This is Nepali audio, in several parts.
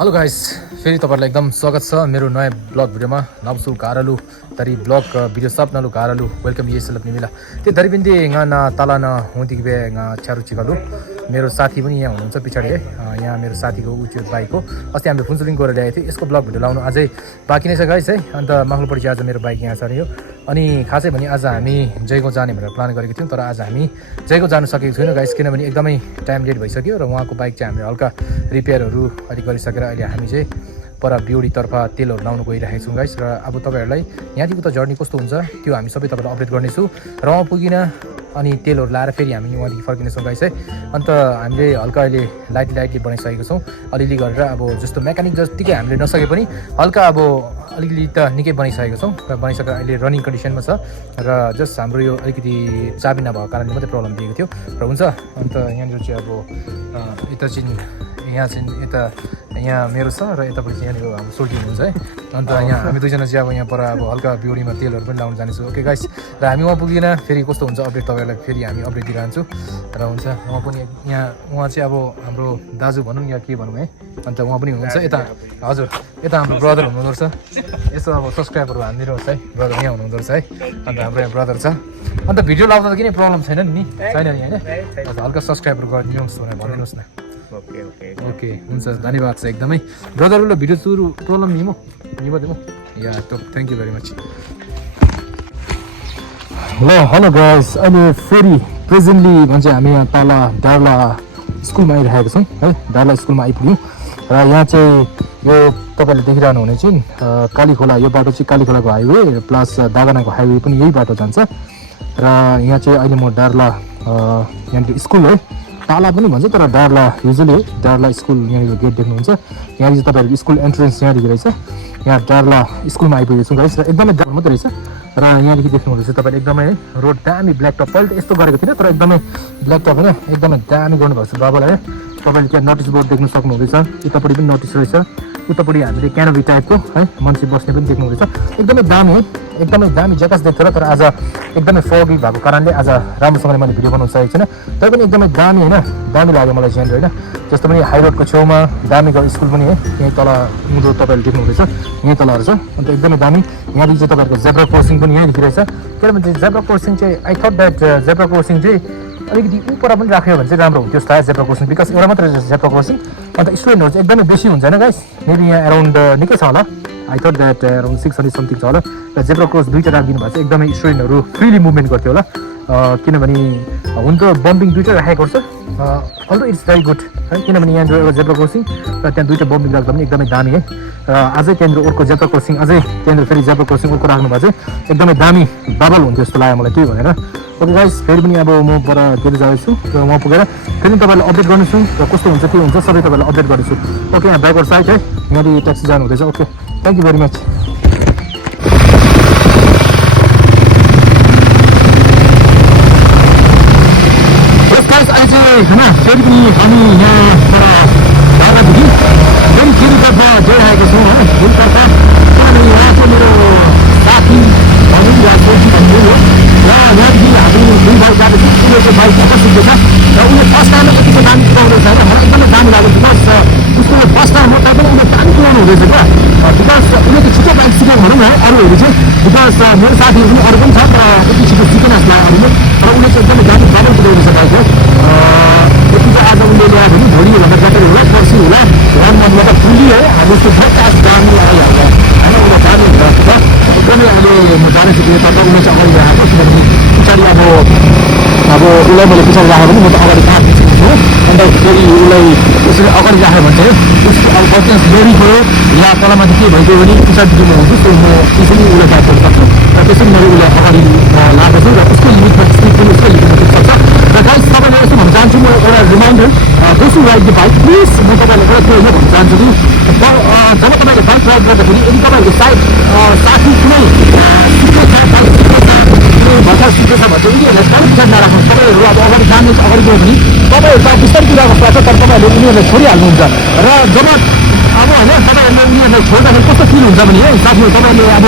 हेलो गाइस, फेरि तपाईहरुलाई एकदम स्वागत छ मेरो नयाँ ब्लग भिडियोमा। नवसु कारलु तरी ब्लग भिडियो सब नलु कारलु वेलकम येसलप निमिला ते दरिबिन्दे ना तला न हुँदिबे छ्यारु चिकलु मेरो साथी पनि यहाँ हुनुहुन्छ पछाडी है। यहाँ मेरो साथीको उच्च बाइक हो। अस्ति हामीले फुन्सुलिङ गरेर ल्याएको थियौँ। यसको ब्लग भिडियो लाउनु अझै बाँकी नै छ गाइस है। अन्त माखलपट्टि आज मेरो बाइक यहाँ छ यो। अनि खासै भने आज हामी जयगाउँ जाने भनेर प्लान गरेको थियौँ, तर आज हामी जयगाउँ जान सकेको छैनौँ गाइस, किनभने एकदमै टाइम लेट भइसक्यो र उहाँको बाइक चाहिँ हामीले हल्का रिपेयरहरू अलि गरिसकेर अहिले हामी चाहिँ पर बिउडीतर्फ तेलहरू लाउनु गइरहेको छौँ गाइस। र अब तपाईँहरूलाई यहाँदेखि त जर्नी कस्तो हुन्छ त्यो हामी सबै तपाईँलाई अपडेट गर्नेछु। र उहाँ पुगिन अनि तेलहरू लाएर फेरि हामी उहाँदेखि फर्किनेछौँ गाइस है। अन्त हामीले हल्का अहिले लाइटली बनाइसकेको छौँ अलिअलि गरेर। अब जस्तो मेकानिक जतिकै हामीले नसके पनि हल्का अब अलिकति त निकै बनाइसकेको छौँ र बनाइसकेर अहिले रनिङ कन्डिसनमा छ। र जस्ट हाम्रो यो अलिकति चाबी नभएको कारणले मात्रै प्रब्लम दिएको थियो र हुन्छ। अन्त यहाँनिर चाहिँ अब यता चाहिँ यहाँ मेरो छ र यतापट्टि चाहिँ यहाँनिर हाम्रो सोल्टी हुनुहुन्छ है। अन्त यहाँ हामी दुईजना चाहिँ अब यहाँ पर अब हल्का बिउडीमा तेलहरू पनि लाउनु जानेछु। ओके गाइस, र हामी उहाँ पुगिन फेरि कस्तो हुन्छ अपडेट तपाईँहरूलाई फेरि हामी अपडेट दिइरहन्छौँ। र हुन्छ उहाँ पनि यहाँ उहाँ चाहिँ अब हाम्रो दाजु भनौँ या के भनौँ है। अन्त उहाँ पनि हुनुहुन्छ यता। हजुर, यता हाम्रो ब्रदर हुनुहुँदो रहेछ। यसो अब सब्सक्राइबरहरू हानिदिनुहोस् है। ब्रदर यहाँ हुनुहुँदो रहेछ है। अन्त हाम्रो यहाँ ब्रदर छ। अन्त भिडियो लाउँदा त किन प्रब्लम छैन नि? छैन नि होइन? हल्का सब्सक्राइबर गरिदिनुहोस् भनेर भनिदिनुहोस् न। ओके हुन्छ, धन्यवाद छ एकदमै ब्रदरहरूलाई भिडियो सुरु प्रब्लम निमो या थ्याङ्क यू भेरी मच। ल हेलो गाइस, अहिले फेरि प्रेजेन्टली भन्छ हामी यहाँ तल डार्ला स्कुलमा आइरहेको छौँ है। डार्ला स्कुलमा आइपुग्यौँ र यहाँ चाहिँ यो तपाईँले देखिरहनु हुने चाहिँ कालीखोला, यो बाटो चाहिँ कालीखोलाको हाइवे प्लस दागानाको हाइवे पनि यही बाटो जान्छ। र यहाँ चाहिँ अहिले म डार्ला यहाँनिर स्कुल है, ताला पनि भन्छ तर डार्ला युजली है। डार्ला स्कुल यहाँनिर गेट देख्नुहुन्छ। यहाँ चाहिँ तपाईँहरूको स्कुल एन्ट्रेन्स यहाँदेखि रहेछ। यहाँ डार्ला स्कुलमा आइपुगेको छौँ गाइस र एकदमै दामी मात्रै रहेछ। र यहाँदेखि देख्नुहुँदैछ तपाईँले एकदमै है रोड दामी ब्ल्याक टप। पहिले त यस्तो गरेको थिएन तर एकदमै ब्ल्याक टप होइन, एकदमै दामी गर्नुभएको छ बाबालाई है। तपाईँले त्यहाँ नोटिस बोर्ड देख्नु सक्नुहुँदैछ। यतापट्टि पनि नोटिस रहेछ। उतापट्टि हामीले क्यानोपी टाइपको है मान्छे बस्ने पनि देख्नुहुँदैछ। एकदमै दामी है, एकदमै दामी जग्गा देख्थ्यो र तर आज एकदमै फगी भएको कारणले आज राम्रोसँगले मैले भिडियो बनाउन सकेको छैन। तैपनि एकदमै दामी होइन, दामी लाग्यो मलाई चाहिँ होइन। जस्तो पनि हाइरोडको छेउमा दामीको स्कुल पनि है, यहीँ तल उँधो तपाईँले देख्नुहुँदैछ यहीँ तलहरू छ। अन्त एकदमै दामी। यहाँदेखि चाहिँ तपाईँहरूको जेब्रा क्रसिङ पनि यहीँदेखि रहेछ। किनभने जेब्रा क्रसिङ चाहिँ I thought that zebra crossing चाहिँ अलिकति उपर पनि राख्यो भने चाहिँ राम्रो हुन्थ्यो जस्तो लाग्यो जेब्रा क्रसिङ, बिकज एउटा मात्रै जेब्रा क्रसिङ। अन्त स्टुडेन्टहरू चाहिँ एकदमै बेसी हुन्छ होइन गाइस, मेबी यहाँ अराउन्ड निकै छ होला। I thought that around 600 something छ होला। र जेब्रा क्रस दुईवटा राखिदिनु भएको चाहिँ एकदमै स्टुडेन्टहरू फ्रिली मुभमेन्ट गर्थ्यो होला। किनभने हुन त बम्पिङ दुईवटा राखेको छ, अल्दो इट्स भेरी गुड है। किनभने यहाँ एउटा जेब्रा क्रसिङ र त्यहाँ दुईवटा बम्पिङ राख्दा पनि एकदमै दामी है। र अझै त्यहाँनिर अर्को जेब्रा क्रसिङ, अझै त्यहाँनिर फेरि जेब्रा क्रसिङ अर्को राख्नु भएको चाहिँ एकदमै दामी बाबल हुन्थ्यो जस्तो लाग्यो मलाई, त्यही भनेर। ओके गाइस, फेरि पनि अब म पर गेट जाँदैछु र उहाँ पुगेर फेरि तपाईँलाई अपडेट गर्नेछु र कस्तो हुन्छ के हुन्छ सबै तपाईँलाई अपडेट गर्नेछु। ओके, यहाँ ब्याकवर्ड साइड है, यहाँनिर ट्याक्सी जानु हुँदैछ। Okay, thank you very much. होइन फेरि पनि हामी यहाँ दादादेखि फेरि गिरितर्फ गइरहेको छौँ है, गिरितर्फ। किनभने यहाँ चाहिँ मेरो साथी भनौँ या सोची भन्ने हो। र यहाँदेखि हामी दुई भाइ जाँदैछौँ। उसले चाहिँ बाइक सबै सिक्दैछ र उसले फर्स्ट टाइममा यतिको दामी कुदाउँदैछ होइन। मलाई एकदमै दामी लाग्यो बिकज उसको फर्स्ट टाइम हो तर पनि उसले दामी कुदाउनु हुँदैछ क्या। बिकज उसले त छिटो बाइक सिकेको भनौँ न है अरूहरू चाहिँ, बिकज मेरो साथीहरू पनि अरू पनि छ तर यति छिटो सिकेन जस्तो लाग्यो अरूले। र उसले चाहिँ एकदमै दामी दामी कुदाउँदैछ बाइक है। यति चाहिँ आज उसले ल्यायो भने भोलि भन्दा बेटर होला, पर्सि होला, 1 मन्थमा त फुल्ली है हाम्रो त्यो आज दामी आइहाल्छ होइन। उसले दामी भएको छ एकदमै। अहिले म जाँदैछु त्यो तर्फ, उसले चाहिँ अगाडि राखेको। किनभने पछाडि अब उसलाई मैले पछाडि राखेँ भने म त अगाडि कहाँ पुग्छु। अन्त फेरि उसलाई यसरी अगाडि राख्यो भने चाहिँ उसको अब कन्फिडेन्स बढी गयो या तलमाथि के भइदियो भने पछाडि दिनु हुन्छु। सो म त्यसरी उसलाई गाइड गर्न सक्छु र त्यसरी मैले उसलाई अगाडि लाँदैछु र उसको लिमिटमा स्पिड पनि उसको लिमिटमा पुग्न सक्छ। र गाइस, तपाईँले यस्तो भन्न चाहन्छु म एउटा reminder, those who ride the bike please म तपाईँलाई एउटा त्यो भन्न चाहन्छु कि जब तपाईँले बाइक राइड गर्दाखेरि यदि तपाईँहरूको साइड साथी कुनै सिक्दैछ भर्खर सिक्दैछ भने चाहिँ उनीहरूलाई साइड पछाडि नराख्नु। तपाईँहरू अब अगाडि जाने अगाडि गयो भने तपाईँहरू त बिस्तारै कुदाएको पर्छ तर तपाईँहरूले उनीहरूलाई छोडिहाल्नुहुन्छ। र जब अब होइन तपाईँहरूले उनीहरूलाई छोड्दाखेरि कस्तो फिल हुन्छ भने है साथीहरू तपाईँले अब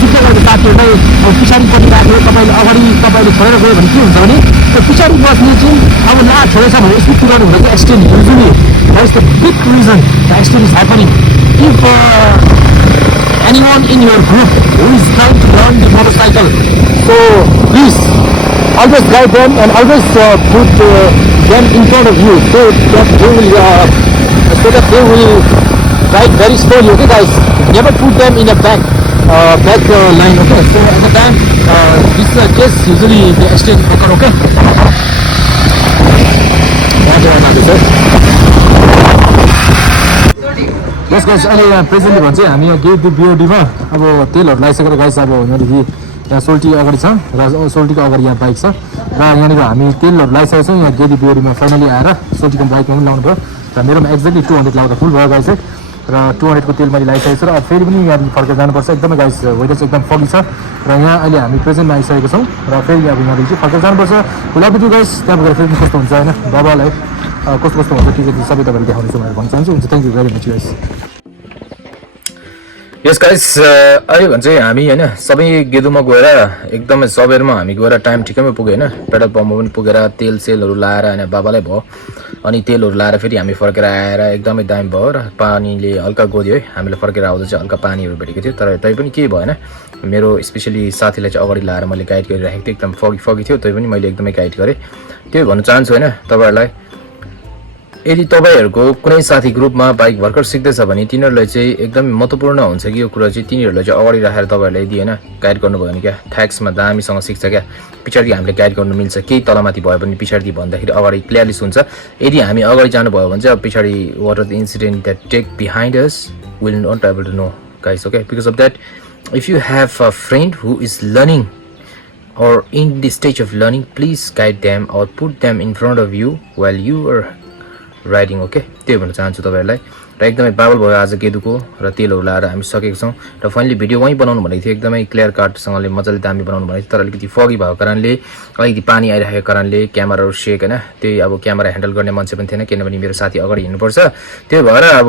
शिक्षा गरेको साथीहरूलाई पछाडि परिराख्यो तपाईँले अगाडि तपाईँले छोडेर गयो भने के हुन्छ भने त्यो पछाडि बस्ने चाहिँ अब ला छोडेछ भने स्पिड कुदाउनु हुँदा चाहिँ accident usually that is the big reason the accident is happening if anyone in your group who is trying to learn the motorcycle, so please always guide them and always put them in front of you so that they will ride very slowly. Okay, guys, never put them in a back line. Okay, so at the time this case usually the accident occur. Okay. Yes guys अहिले यहाँ प्रेजेन्टली भन्छ हामी यहाँ गेट बिओडीमा अब तेलहरू लगाइसकेर गाइस अब यहाँदेखि यहाँ सोल्टी अगाडि छ र सोल्टीको अगाडि यहाँ बाइक छ र यहाँनिर हामी तेलहरू लगाइसकेको छौँ यहाँ गेडी बिओडीमा फाइनली आएर सोल्टीको बाइकमा पनि लाउनु भयो र मेरोमा एक्ज्याक्टली 200 लाउँदा फुल भयो गाइस र 200 को तेल मैले लगाइसकेको छु र अब फेरि पनि यहाँ फर्केर जानुपर्छ एकदमै गाइस वेदर चाहिँ एकदम फगी छ र यहाँ अहिले हामी प्रेजेन्टमा आइसकेको छौँ र फेरि अब यहाँदेखि चाहिँ फर्केर जानुपर्छ गुलाबी टु गाइस त्यहाँ गएर फेरि कस्तो हुन्छ होइन बाबालाई कस्तो कस्तो हुन्छ के के सबै तपाईँले देखाउनु छु भनेर भन्न चाहन्छु हुन्छ thank you very much guys yes guys अहिले भन्छ हामी होइन सबै गेदुमा गएर एकदमै सबेरमा हामी गएर टाइम ठिकैमा पुग्यो होइन पेट्रोल पम्पमा पनि पुगेर तेल सेलहरू लाएर होइन बाबालाई भयो अनि तेलहरू लाएर फेरि हामी फर्केर आएर एकदमै दामी भयो र पानीले हल्का गोद्यो है हामीले फर्केर आउँदा चाहिँ हल्का पानीहरू भेटेको थियो तर तै पनि केही भएन मेरो स्पेसली साथीलाई चाहिँ अगाडि लाएर मैले गाइड गरिराखेको थिएँ एकदम फगी थियो तै पनि मैले एकदमै गाइड गरेँ त्यही भन्न चाहन्छु होइन तपाईँहरूलाई यदि तपाईँहरूको कुनै साथी ग्रुपमा बाइक भर्खर सिक्दैछ भने तिनीहरूलाई चाहिँ एकदम महत्त्वपूर्ण हुन्छ कि यो कुरा चाहिँ तिनीहरूलाई चाहिँ अगाडि राखेर तपाईँहरूले यदि होइन गाइड गर्नुभयो भने क्या ठ्याक्समा दामीसँग सिक्छ क्या पछाडि हामीले गाइड गर्नु मिल्छ केही तलमाथि भयो भने पछाडि भन्दाखेरि अगाडि क्लियरली सुन्छ यदि हामी अगाडि जानुभयो भने चाहिँ अब पछाडि what are the incident that take behind us will not able to know guys okay because of that if you have a friend who is learning or in the stage of learning please guide them or put them in front of you while you are riding okay त्यही भन्न चाहन्छु तपाईँहरूलाई र एकदमै बाबल भयो आज गेदुको र तेलहरू लाएर हामी सकेको छौँ र फाइनली भिडियो वहीँ बनाउनु भनेको थियो एकदमै क्लियर काटसँगले मजाले दामी बनाउनु भनेको थियो तर अलिकति फगी भएको कारणले अलिकति पानी आइरहेको कारणले क्यामेराहरू सेक होइन त्यही अब क्यामेरा ह्यान्डल गर्ने मान्छे पनि थिएन किनभने मेरो साथी अगाडि हिँड्नुपर्छ त्यही भएर अब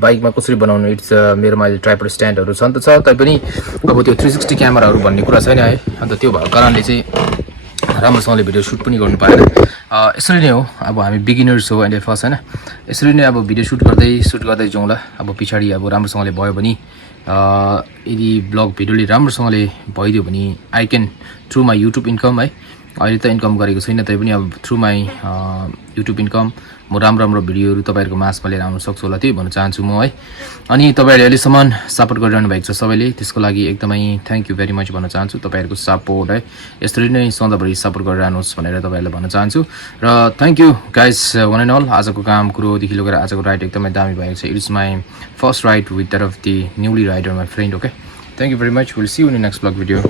बाइकमा कसरी बनाउनु इट्स मेरोमा अहिले ट्राइपड स्ट्यान्डहरू छन् त छ तैपनि अब त्यो 360 क्यामेराहरू भन्ने कुरा छैन है अन्त त्यो भएको कारणले चाहिँ राम्रोसँगले भिडियो सुट पनि गर्नु पाएन यसरी नै हो अब हामी बिगिनर्स हो एन्ड फर्स्ट होइन यसरी नै अब भिडियो सुट गर्दै जाउँला अब पछाडि अब राम्रोसँगले भयो भने यदि ब्लग भिडियोले राम्रोसँगले भइदियो भने I can through my YouTube income है अहिले त इन्कम गरेको छैन तैपनि अब थ्रु माई युट्युब इन्कम म राम्रो भिडियोहरू तपाईँहरूको माझमा लिएर आउन सक्छु होला त्यही भन्न चाहन्छु म है अनि तपाईँहरूले अहिलेसम्म सपोर्ट गरिरहनु भएको छ सबैले त्यसको लागि एकदमै थ्याङ्क यू भेरी मच भन्न चाहन्छु तपाईँहरूको सपोर्ट है यसरी नै सधैँभरि सपोर्ट गरिरहनुहोस् भनेर तपाईँहरूलाई भन्न चाहन्छु र thank you guys one and all आजको काम कुरोदेखि लिएर आजको राइड एकदमै दामी भएको छ it's my first ride with that of the newly rider my friend okay thank you very much will see you in next blog video